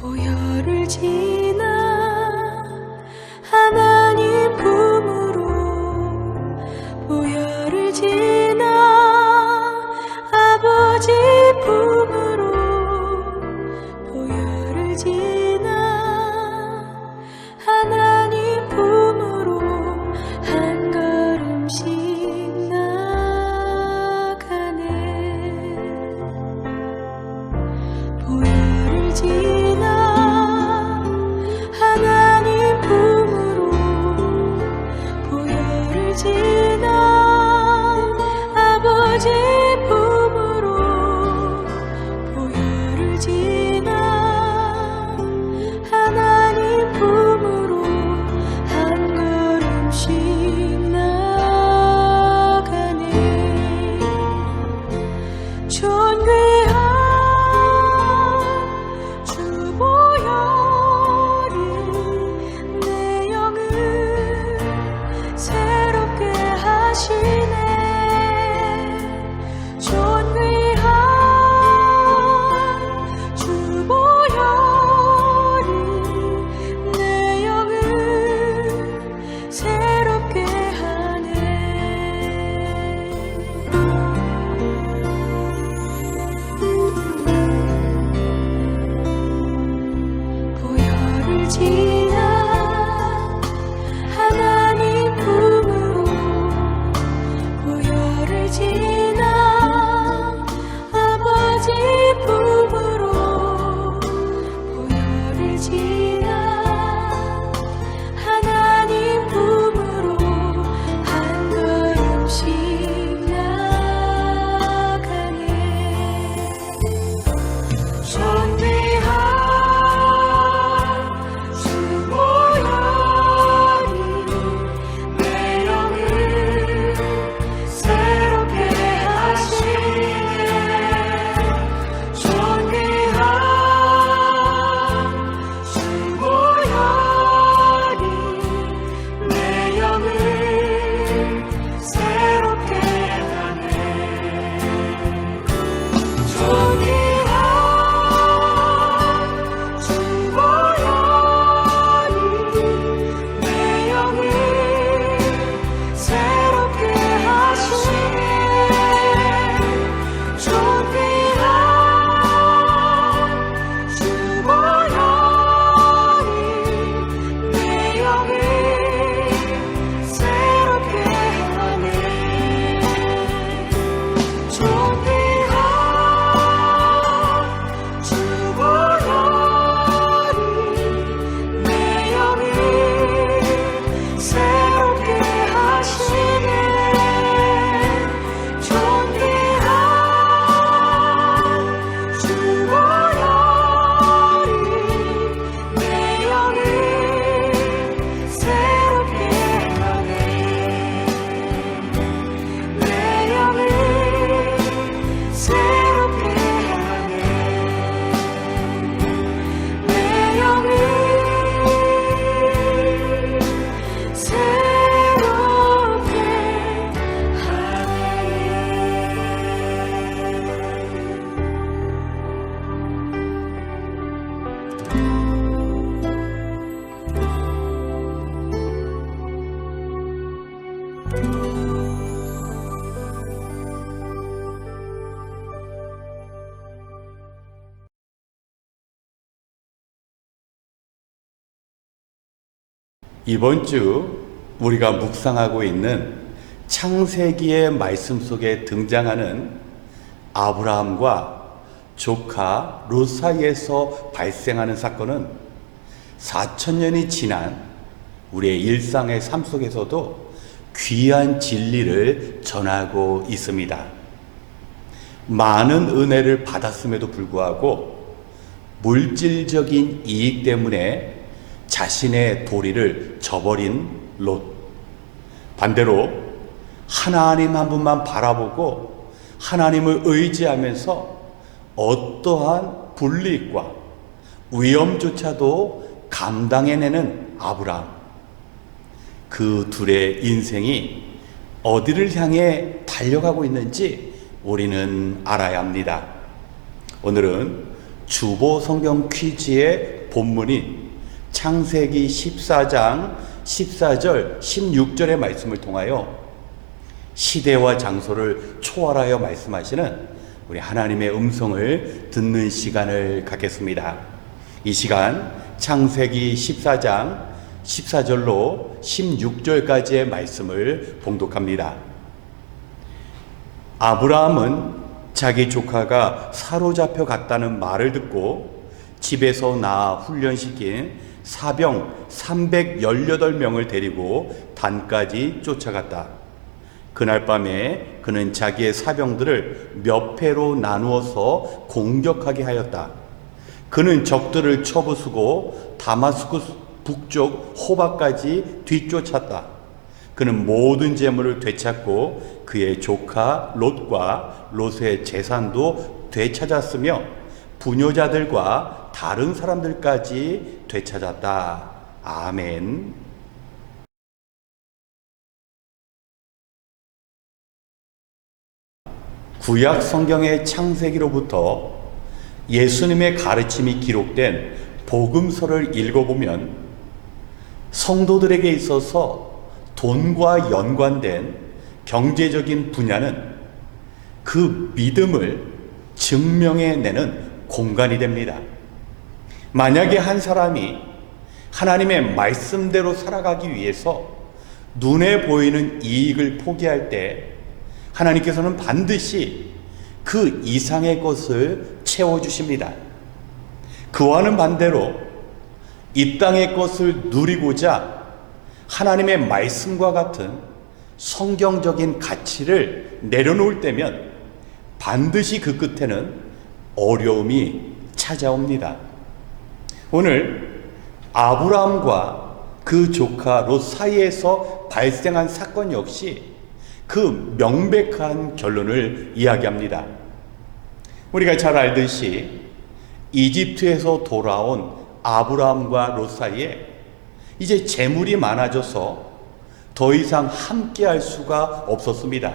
보혈을 지나 하나님 품으로 보혈을 지나 아버지 품으로 보혈을 지나 하나님 품으로 한 걸음씩 나가네. 보혈을 지나 하나님 품으로 보혈을 지나 아버지 품으로 보혈을 지나 하나님 품으로 한 걸음씩 나가네. 존귀한 주 보혈이 내 영을 새롭게 하시네. 존귀한 주 보혈이 내 영을 새롭게 하네. 보혈을 지나 하나님 품으로 보혈을 지나 아버지 품으로 보혈을 지나 하나님 품으로 한 걸음씩 나가네. 존귀한 주 보혈이 내 영을 새롭게 하시네. 존귀한 주 보혈이 내 영을 새롭게 하네. 존귀한 주 보혈이 내 영을 새롭게 하시네. 존귀한 주 보혈이 내 영을 새롭게 하네. 존귀한 주 보혈이 내 영을 새롭게 하시네. 존귀한 주 보혈이 내 영을 새롭게 하네. 내 영을 새롭게 하네. 내 영을 새롭게 이번 주 우리가 묵상하고 있는 창세기의 말씀 속에 등장하는 아브라함과 조카 롯 사이에서 발생하는 사건은 4,000년이 지난 우리의 일상의 삶 속에서도 귀한 진리를 전하고 있습니다. 많은 은혜를 받았음에도 불구하고 물질적인 이익 때문에 자신의 도리를 저버린 롯. 반대로 하나님 한 분만 바라보고 하나님을 의지하면서 어떠한 불이익과 위험조차도 감당해내는 아브라함. 그 둘의 인생이 어디를 향해 달려가고 있는지 우리는 알아야 합니다. 오늘은 주보 성경 퀴즈의 본문인 창세기 14장 14절 16절의 말씀을 통하여 시대와 장소를 초월하여 말씀하시는 우리 하나님의 음성을 듣는 시간을 갖겠습니다. 이 시간 창세기 14장 14절로 16절까지의 말씀을 봉독합니다. 아브라함은 자기 조카가 사로잡혀 갔다는 말을 듣고 집에서 낳아 훈련시킨 사병 318명을 데리고 단까지 쫓아갔다. 그날 밤에 그는 자기의 사병들을 몇 패로 나누어서 공격하게 하였다. 그는 적들을 쳐부수고 다마스쿠스 북쪽 호바까지 뒤쫓았다. 그는 모든 재물을 되찾고 그의 조카 롯과 롯의 재산도 되찾았으며 부녀자들과 다른 사람들까지 되찾았다. 아멘. 구약 성경의 창세기로부터 예수님의 가르침이 기록된 복음서를 읽어보면 성도들에게 있어서 돈과 연관된 경제적인 분야는 그 믿음을 증명해내는 공간이 됩니다. 만약에 한 사람이 하나님의 말씀대로 살아가기 위해서 눈에 보이는 이익을 포기할 때 하나님께서는 반드시 그 이상의 것을 채워주십니다. 그와는 반대로 이 땅의 것을 누리고자 하나님의 말씀과 같은 성경적인 가치를 내려놓을 때면 반드시 그 끝에는 어려움이 찾아옵니다. 오늘 아브라함과 그 조카 롯 사이에서 발생한 사건 역시 그 명백한 결론을 이야기합니다. 우리가 잘 알듯이 이집트에서 돌아온 아브라함과 롯 사이에 이제 재물이 많아져서 더 이상 함께할 수가 없었습니다.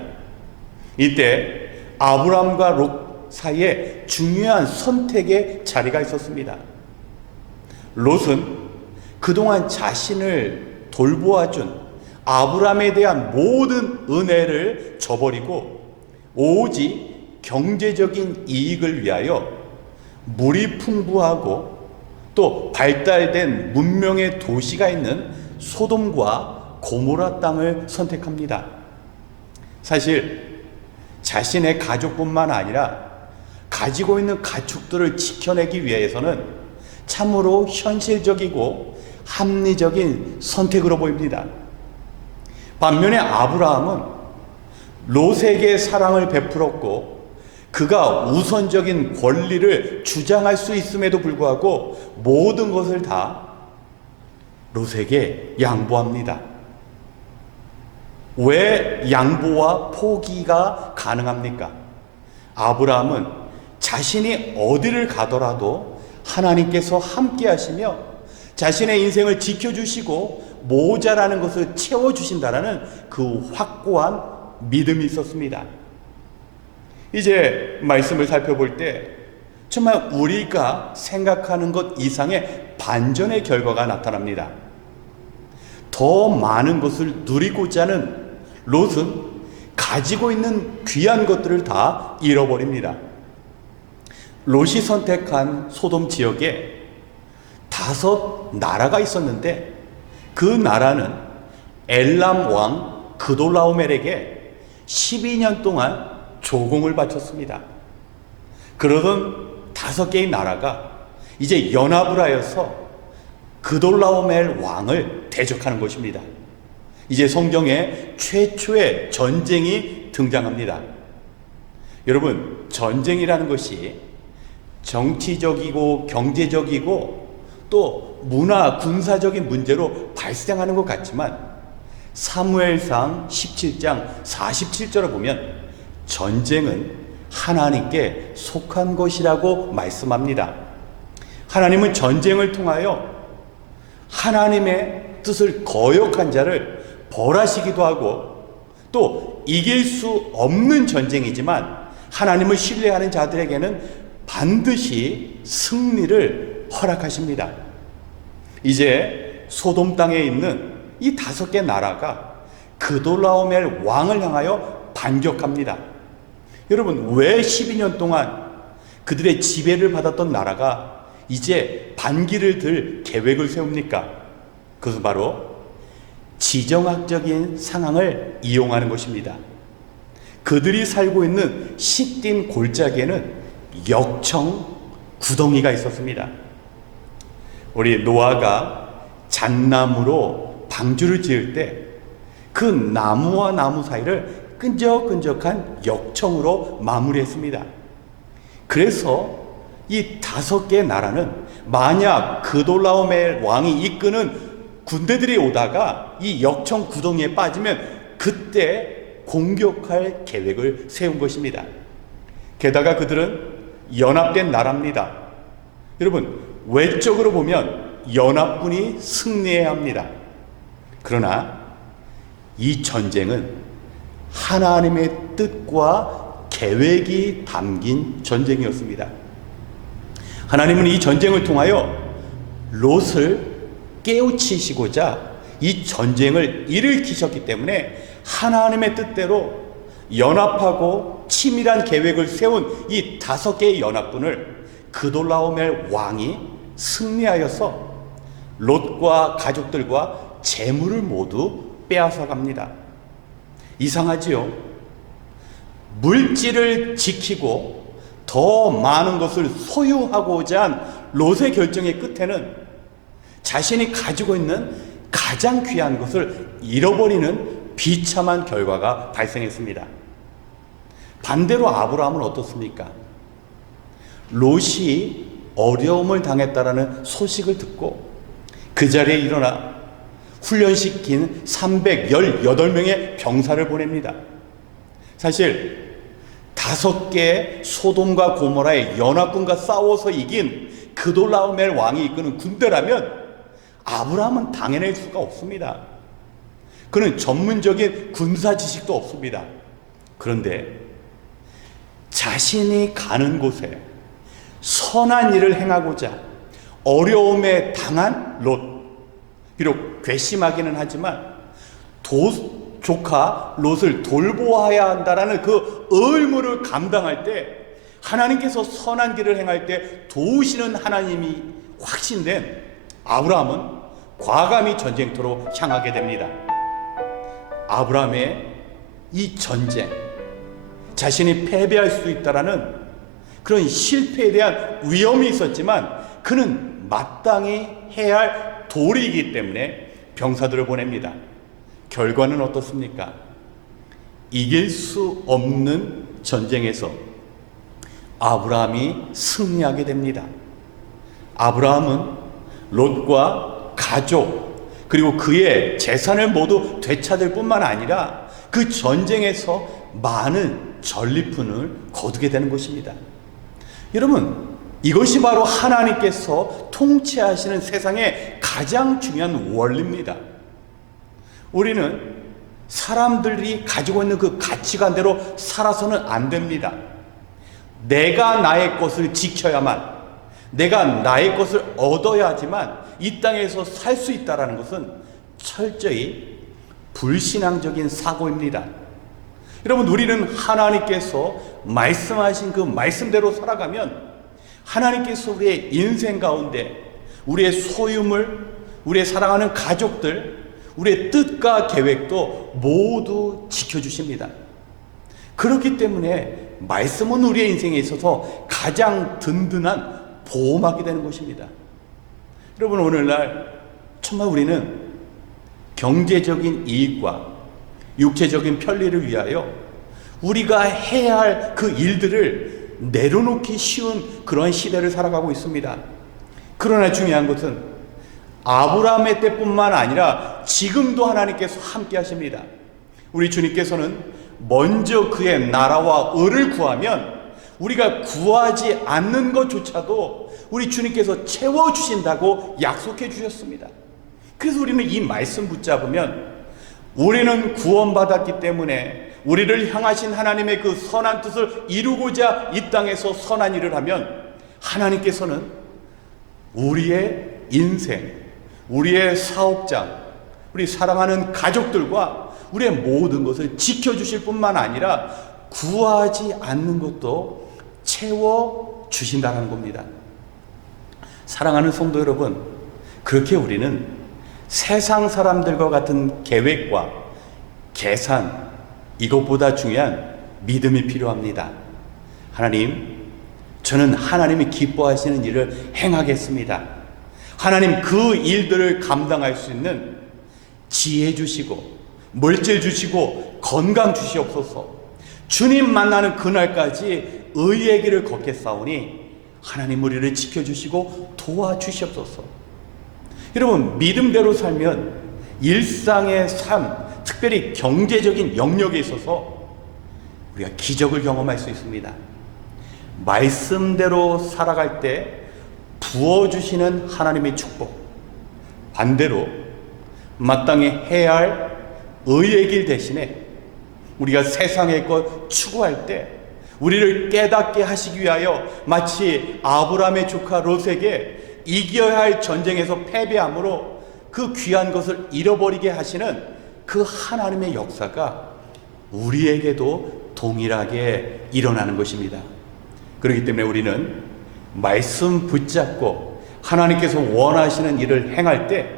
이때 아브라함과 롯 사이에 중요한 선택의 자리가 있었습니다. 롯은 그동안 자신을 돌보아준 아브라함에 대한 모든 은혜를 저버리고 오직 경제적인 이익을 위하여 물이 풍부하고 또 발달된 문명의 도시가 있는 소돔과 고모라 땅을 선택합니다. 사실 자신의 가족뿐만 아니라 가지고 있는 가축들을 지켜내기 위해서는 참으로 현실적이고 합리적인 선택으로 보입니다. 반면에 아브라함은 롯에게 사랑을 베풀었고 그가 우선적인 권리를 주장할 수 있음에도 불구하고 모든 것을 다 롯에게 양보합니다. 왜 양보와 포기가 가능합니까? 아브라함은 자신이 어디를 가더라도 하나님께서 함께 하시며 자신의 인생을 지켜주시고 모자라는 것을 채워주신다라는 그 확고한 믿음이 있었습니다. 이제 말씀을 살펴볼 때 정말 우리가 생각하는 것 이상의 반전의 결과가 나타납니다. 더 많은 것을 누리고자 하는 롯은 가지고 있는 귀한 것들을 다 잃어버립니다. 롯이 선택한 소돔 지역에 5 나라가 있었는데 그 나라는 엘람 왕 그돌라오멜에게 12년 동안 조공을 바쳤습니다. 그러던 5개의 나라가 이제 연합을 하여서 그돌라오멜 왕을 대적하는 것입니다. 이제 성경에 최초의 전쟁이 등장합니다. 여러분, 전쟁이라는 것이 정치적이고 경제적이고 또 문화, 군사적인 문제로 발생하는 것 같지만 사무엘상 17장 47절을 보면 전쟁은 하나님께 속한 것이라고 말씀합니다. 하나님은 전쟁을 통하여 하나님의 뜻을 거역한 자를 벌하시기도 하고 또 이길 수 없는 전쟁이지만 하나님을 신뢰하는 자들에게는 반드시 승리를 허락하십니다. 이제 소돔 땅에 있는 이 5개 나라가 그돌라오멜 왕을 향하여 반격합니다. 여러분, 왜 12년 동안 그들의 지배를 받았던 나라가 이제 반기를 들 계획을 세웁니까? 그것은 바로 지정학적인 상황을 이용하는 것입니다. 그들이 살고 있는 시딤 골짜기에는 역청 구덩이가 있었습니다. 우리 노아가 잣나무로 방주를 지을 때 그 나무와 나무 사이를 끈적끈적한 역청으로 마무리했습니다. 그래서 이 5개 나라는 만약 그돌라오멜 왕이 이끄는 군대들이 오다가 이 역청 구덩이에 빠지면 그때 공격할 계획을 세운 것입니다. 게다가 그들은 연합된 나라입니다. 여러분, 외적으로 보면 연합군이 승리해야 합니다. 그러나 이 전쟁은 하나님의 뜻과 계획이 담긴 전쟁이었습니다. 하나님은 이 전쟁을 통하여 롯을 깨우치시고자 이 전쟁을 일으키셨기 때문에 하나님의 뜻대로 연합하고 치밀한 계획을 세운 이 5개의 연합군을 그돌라오멜 왕이 승리하여서 롯과 가족들과 재물을 모두 빼앗아 갑니다. 이상하지요? 물질을 지키고 더 많은 것을 소유하고자 한 롯의 결정의 끝에는 자신이 가지고 있는 가장 귀한 것을 잃어버리는 비참한 결과가 발생했습니다. 반대로 아브라함은 어떻습니까? 롯이 어려움을 당했다라는 소식을 듣고 그 자리에 일어나 훈련시킨 318명의 병사를 보냅니다. 사실 5개의 소돔과 고모라의 연합군과 싸워서 이긴 그돌라오멜 왕이 이끄는 군대라면 아브라함은 당해낼 수가 없습니다. 그는 전문적인 군사 지식도 없습니다. 그런데 자신이 가는 곳에 선한 일을 행하고자 어려움에 당한 롯, 비록 괘씸하기는 하지만 조카 롯을 돌보아야 한다라는 그 의무를 감당할 때 하나님께서 선한 길을 행할 때 도우시는 하나님이 확신된 아브라함은 과감히 전쟁터로 향하게 됩니다. 아브라함의 이 전쟁, 자신이 패배할 수 있다라는 그런 실패에 대한 위험이 있었지만 그는 마땅히 해야 할 도리이기 때문에 병사들을 보냅니다. 결과는 어떻습니까? 이길 수 없는 전쟁에서 아브라함이 승리하게 됩니다. 아브라함은 롯과 가족 그리고 그의 재산을 모두 되찾을 뿐만 아니라 그 전쟁에서 많은 전리품을 거두게 되는 것입니다. 여러분, 이것이 바로 하나님께서 통치하시는 세상의 가장 중요한 원리입니다. 우리는 사람들이 가지고 있는 그 가치관대로 살아서는 안 됩니다. 내가 나의 것을 지켜야만, 내가 나의 것을 얻어야지만 이 땅에서 살 수 있다는 것은 철저히 불신앙적인 사고입니다. 여러분, 우리는 하나님께서 말씀하신 그 말씀대로 살아가면 하나님께서 우리의 인생 가운데 우리의 소유물, 우리의 사랑하는 가족들, 우리의 뜻과 계획도 모두 지켜주십니다. 그렇기 때문에 말씀은 우리의 인생에 있어서 가장 든든한 보호막이 되는 것입니다. 여러분, 오늘날 정말 우리는 경제적인 이익과 육체적인 편리를 위하여 우리가 해야 할 그 일들을 내려놓기 쉬운 그런 시대를 살아가고 있습니다. 그러나 중요한 것은 아브라함의 때뿐만 아니라 지금도 하나님께서 함께 하십니다. 우리 주님께서는 먼저 그의 나라와 의를 구하면 우리가 구하지 않는 것조차도 우리 주님께서 채워주신다고 약속해 주셨습니다. 그래서 우리는 이 말씀 붙잡으면 우리는 구원받았기 때문에 우리를 향하신 하나님의 그 선한 뜻을 이루고자 이 땅에서 선한 일을 하면 하나님께서는 우리의 인생, 우리의 사업장, 우리 사랑하는 가족들과 우리의 모든 것을 지켜주실 뿐만 아니라 구하지 않는 것도 채워주신다는 겁니다. 사랑하는 성도 여러분, 그렇게 우리는 세상 사람들과 같은 계획과 계산, 이것보다 중요한 믿음이 필요합니다. 하나님, 저는 하나님이 기뻐하시는 일을 행하겠습니다. 하나님, 그 일들을 감당할 수 있는 지혜 주시고 물질 주시고 건강 주시옵소서. 주님 만나는 그날까지 의의 길을 걷겠사오니 하나님 우리를 지켜주시고 도와주시옵소서. 여러분, 믿음대로 살면 일상의 삶, 특별히 경제적인 영역에 있어서 우리가 기적을 경험할 수 있습니다. 말씀대로 살아갈 때 부어주시는 하나님의 축복, 반대로 마땅히 해야 할 의의 길 대신에 우리가 세상의 것 추구할 때 우리를 깨닫게 하시기 위하여 마치 아브라함의 조카 롯에게 이겨야 할 전쟁에서 패배함으로 그 귀한 것을 잃어버리게 하시는 그 하나님의 역사가 우리에게도 동일하게 일어나는 것입니다. 그렇기 때문에 우리는 말씀 붙잡고 하나님께서 원하시는 일을 행할 때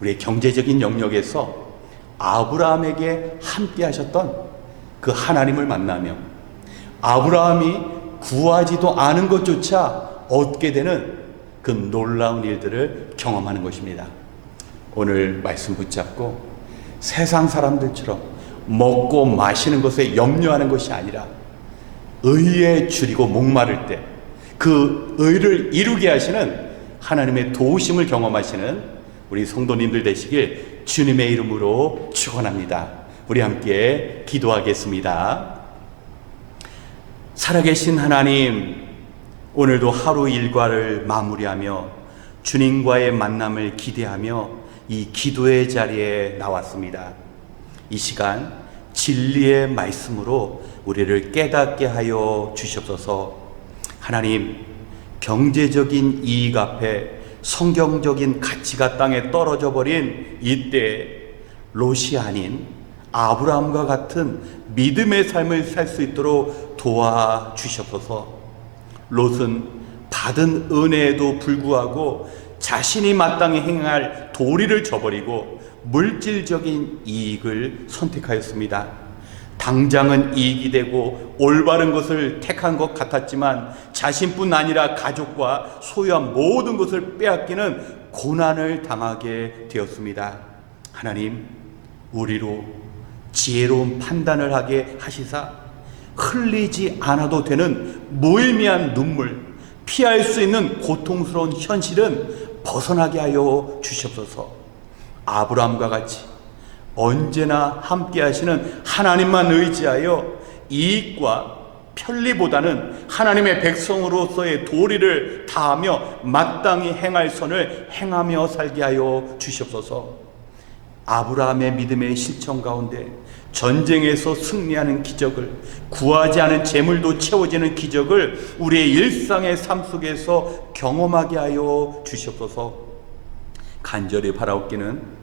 우리의 경제적인 영역에서 아브라함에게 함께 하셨던 그 하나님을 만나며 아브라함이 구하지도 않은 것조차 얻게 되는 그 놀라운 일들을 경험하는 것입니다. 오늘 말씀 붙잡고 세상 사람들처럼 먹고 마시는 것에 염려하는 것이 아니라 의에 줄이고 목마를 때 그 의를 이루게 하시는 하나님의 도우심을 경험하시는 우리 성도님들 되시길 주님의 이름으로 축원합니다. 우리 함께 기도하겠습니다. 살아계신 하나님, 오늘도 하루 일과를 마무리하며 주님과의 만남을 기대하며 이 기도의 자리에 나왔습니다. 이 시간 진리의 말씀으로 우리를 깨닫게 하여 주시옵소서. 하나님, 경제적인 이익 앞에 성경적인 가치가 땅에 떨어져 버린 이때 롯이 아닌 아브라함과 같은 믿음의 삶을 살 수 있도록 도와주시옵소서. 롯은 받은 은혜에도 불구하고 자신이 마땅히 행할 도리를 저버리고 물질적인 이익을 선택하였습니다. 당장은 이익이 되고 올바른 것을 택한 것 같았지만 자신뿐 아니라 가족과 소유한 모든 것을 빼앗기는 고난을 당하게 되었습니다. 하나님, 우리로 지혜로운 판단을 하게 하시사 흘리지 않아도 되는 무의미한 눈물, 피할 수 있는 고통스러운 현실은 벗어나게 하여 주시옵소서. 아브라함과 같이 언제나 함께 하시는 하나님만 의지하여 이익과 편리보다는 하나님의 백성으로서의 도리를 다하며 마땅히 행할 선을 행하며 살게 하여 주시옵소서. 아브라함의 믿음의 실천 가운데 전쟁에서 승리하는 기적을, 구하지 않은 재물도 채워지는 기적을 우리의 일상의 삶 속에서 경험하게 하여 주시옵소서. 간절히 바라옵기는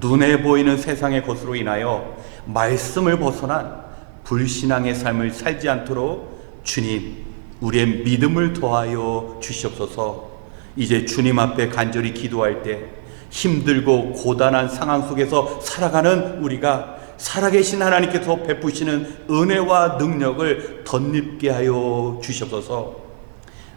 눈에 보이는 세상의 것으로 인하여 말씀을 벗어난 불신앙의 삶을 살지 않도록 주님, 우리의 믿음을 더하여 주시옵소서. 이제 주님 앞에 간절히 기도할 때 힘들고 고단한 상황 속에서 살아가는 우리가 살아계신 하나님께서 베푸시는 은혜와 능력을 덧입게 하여 주시옵소서.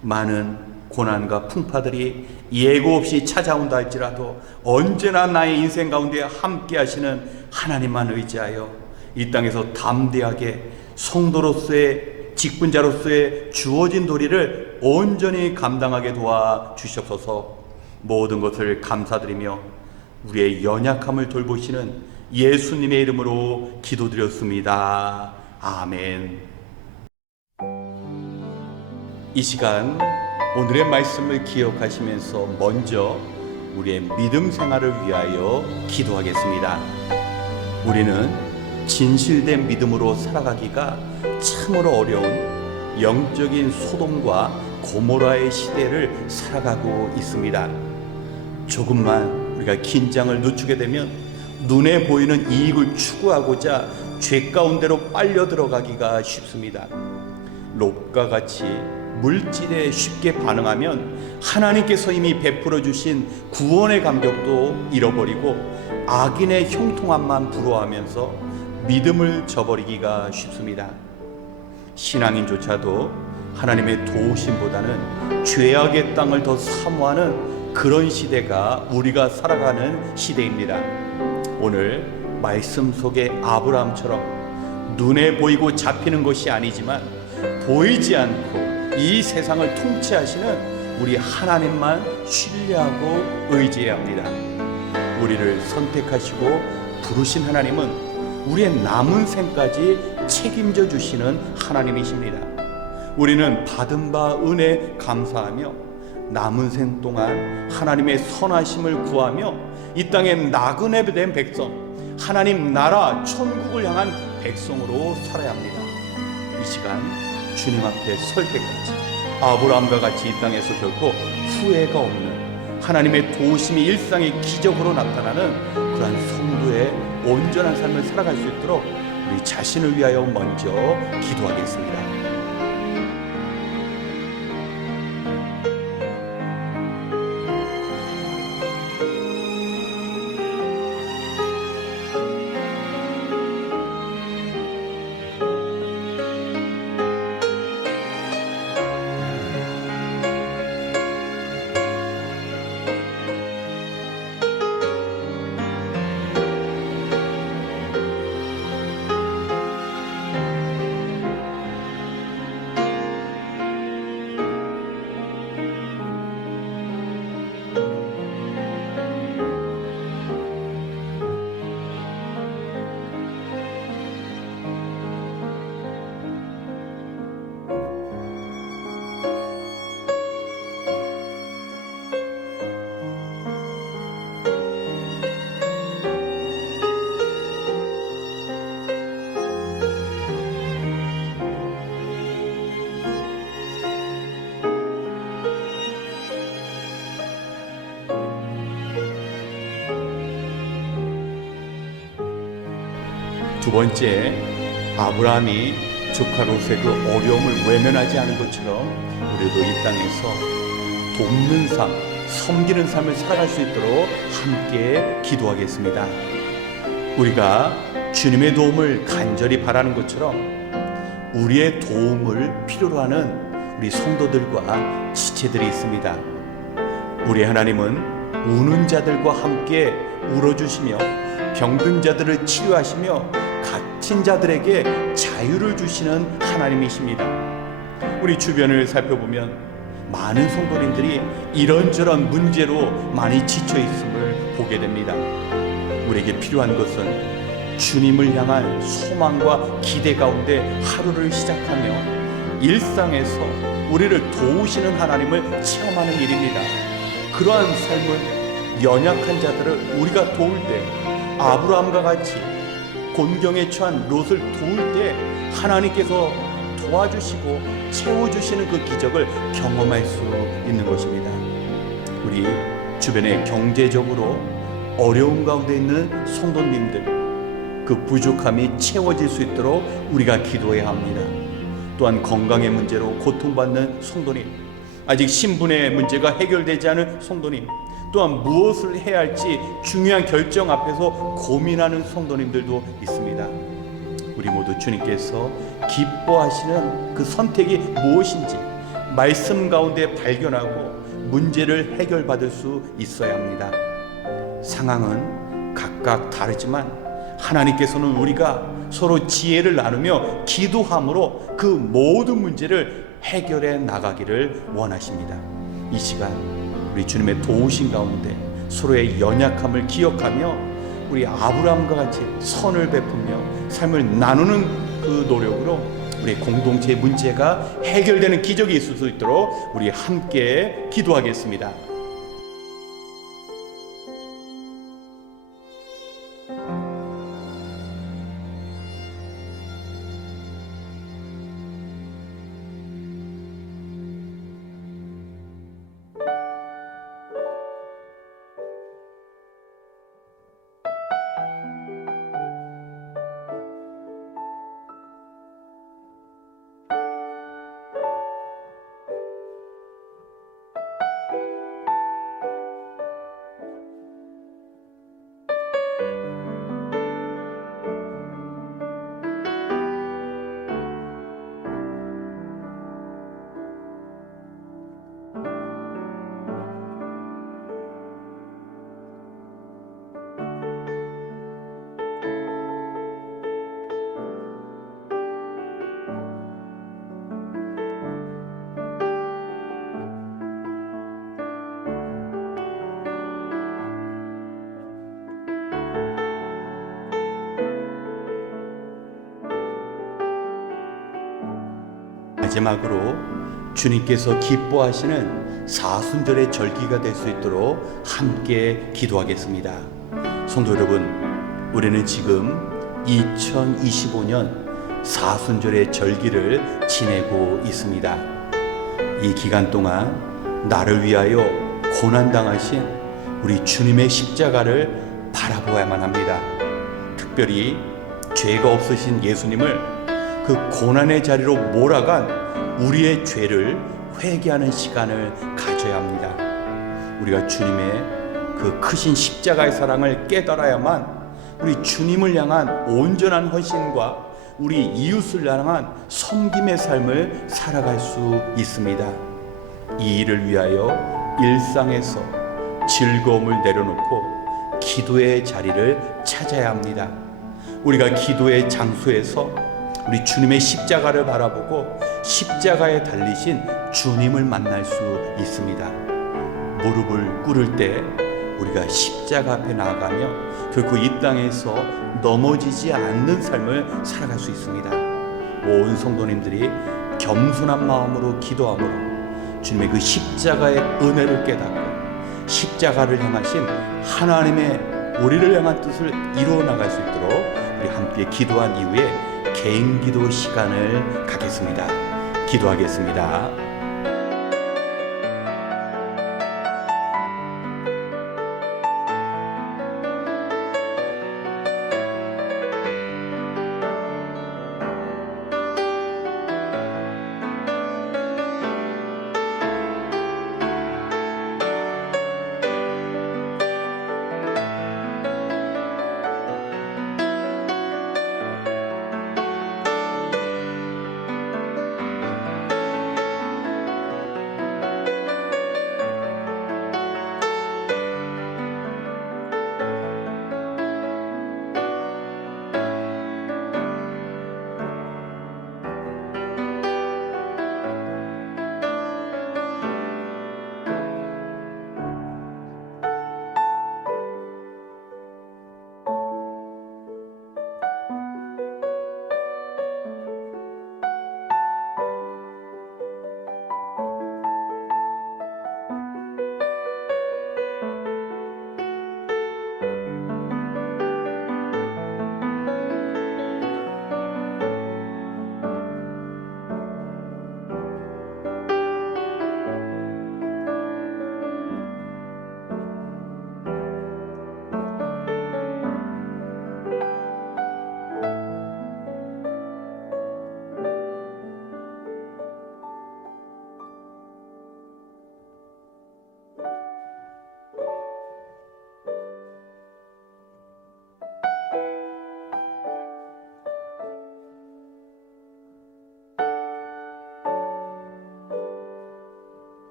많은 고난과 풍파들이 예고 없이 찾아온다 할지라도 언제나 나의 인생 가운데 함께 하시는 하나님만 의지하여 이 땅에서 담대하게 성도로서의 직분자로서의 주어진 도리를 온전히 감당하게 도와 주시옵소서. 모든 것을 감사드리며 우리의 연약함을 돌보시는 예수님의 이름으로 기도드렸습니다. 아멘. 이 시간 오늘의 말씀을 기억하시면서 먼저 우리의 믿음 생활을 위하여 기도하겠습니다. 우리는 진실된 믿음으로 살아가기가 참으로 어려운 영적인 소돔과 고모라의 시대를 살아가고 있습니다. 조금만 우리가 긴장을 늦추게 되면 눈에 보이는 이익을 추구하고자 죄 가운데로 빨려 들어가기가 쉽습니다. 롯과 같이 물질에 쉽게 반응하면 하나님께서 이미 베풀어 주신 구원의 감격도 잃어버리고 악인의 형통함만 부러워하면서 믿음을 저버리기가 쉽습니다. 신앙인조차도 하나님의 도우심보다는 죄악의 땅을 더 사모하는 그런 시대가 우리가 살아가는 시대입니다. 오늘 말씀 속의 아브라함처럼 눈에 보이고 잡히는 것이 아니지만 보이지 않고 이 세상을 통치하시는 우리 하나님만 신뢰하고 의지해야 합니다. 우리를 선택하시고 부르신 하나님은 우리의 남은 생까지 책임져 주시는 하나님이십니다. 우리는 받은 바 은혜 감사하며 남은 생 동안 하나님의 선하심을 구하며 이 땅에 나그네 된 백성, 하나님 나라 천국을 향한 백성으로 살아야 합니다. 이 시간 주님 앞에 설 때까지 아브라함과 같이 이 땅에서 결코 후회가 없는 하나님의 도우심이 일상의 기적으로 나타나는 그러한 성도의 온전한 삶을 살아갈 수 있도록 우리 자신을 위하여 먼저 기도하겠습니다. 두 번째, 아브라함이 조카 롯의 그 어려움을 외면하지 않은 것처럼 우리도 이 땅에서 돕는 삶, 섬기는 삶을 살아갈 수 있도록 함께 기도하겠습니다. 우리가 주님의 도움을 간절히 바라는 것처럼 우리의 도움을 필요로 하는 우리 성도들과 지체들이 있습니다. 우리 하나님은 우는 자들과 함께 울어주시며 병든 자들을 치유하시며 갇힌 자들에게 자유를 주시는 하나님이십니다. 우리 주변을 살펴보면 많은 성도님들이 이런저런 문제로 많이 지쳐 있음을 보게 됩니다. 우리에게 필요한 것은 주님을 향한 소망과 기대 가운데 하루를 시작하며 일상에서 우리를 도우시는 하나님을 체험하는 일입니다. 그러한 삶은 연약한 자들을 우리가 도울 때 아브라함과 같이 곤경에 처한 롯을 도울 때 하나님께서 도와주시고 채워주시는 그 기적을 경험할 수 있는 것입니다. 우리 주변에 경제적으로 어려움 가운데 있는 성도님들, 그 부족함이 채워질 수 있도록 우리가 기도해야 합니다. 또한 건강의 문제로 고통받는 성도님, 아직 신분의 문제가 해결되지 않은 성도님, 또한 무엇을 해야 할지 중요한 결정 앞에서 고민하는 성도님들도 있습니다. 우리 모두 주님께서 기뻐하시는 그 선택이 무엇인지 말씀 가운데 발견하고 문제를 해결받을 수 있어야 합니다. 상황은 각각 다르지만 하나님께서는 우리가 서로 지혜를 나누며 기도함으로 그 모든 문제를 해결해 나가기를 원하십니다. 이 시간 우리 주님의 도우신 가운데 서로의 연약함을 기억하며 우리 아브라함과 같이 선을 베풀며 삶을 나누는 그 노력으로 우리 공동체의 문제가 해결되는 기적이 있을 수 있도록 우리 함께 기도하겠습니다. 마지막으로 주님께서 기뻐하시는 사순절의 절기가 될 수 있도록 함께 기도하겠습니다. 성도 여러분, 우리는 지금 2025년 사순절의 절기를 지내고 있습니다. 이 기간 동안 나를 위하여 고난당하신 우리 주님의 십자가를 바라보아야만 합니다. 특별히 죄가 없으신 예수님을 그 고난의 자리로 몰아간 우리의 죄를 회개하는 시간을 가져야 합니다. 우리가 주님의 그 크신 십자가의 사랑을 깨달아야만 우리 주님을 향한 온전한 헌신과 우리 이웃을 향한 섬김의 삶을 살아갈 수 있습니다. 이 일을 위하여 일상에서 즐거움을 내려놓고 기도의 자리를 찾아야 합니다. 우리가 기도의 장소에서 우리 주님의 십자가를 바라보고 십자가에 달리신 주님을 만날 수 있습니다. 무릎을 꿇을 때 우리가 십자가 앞에 나아가며 결코 이 땅에서 넘어지지 않는 삶을 살아갈 수 있습니다. 온 성도님들이 겸손한 마음으로 기도함으로 주님의 그 십자가의 은혜를 깨닫고 십자가를 향하신 하나님의 우리를 향한 뜻을 이루어 나갈 수 있도록 우리 함께 기도한 이후에 개인 기도 시간을 갖겠습니다. 기도하겠습니다.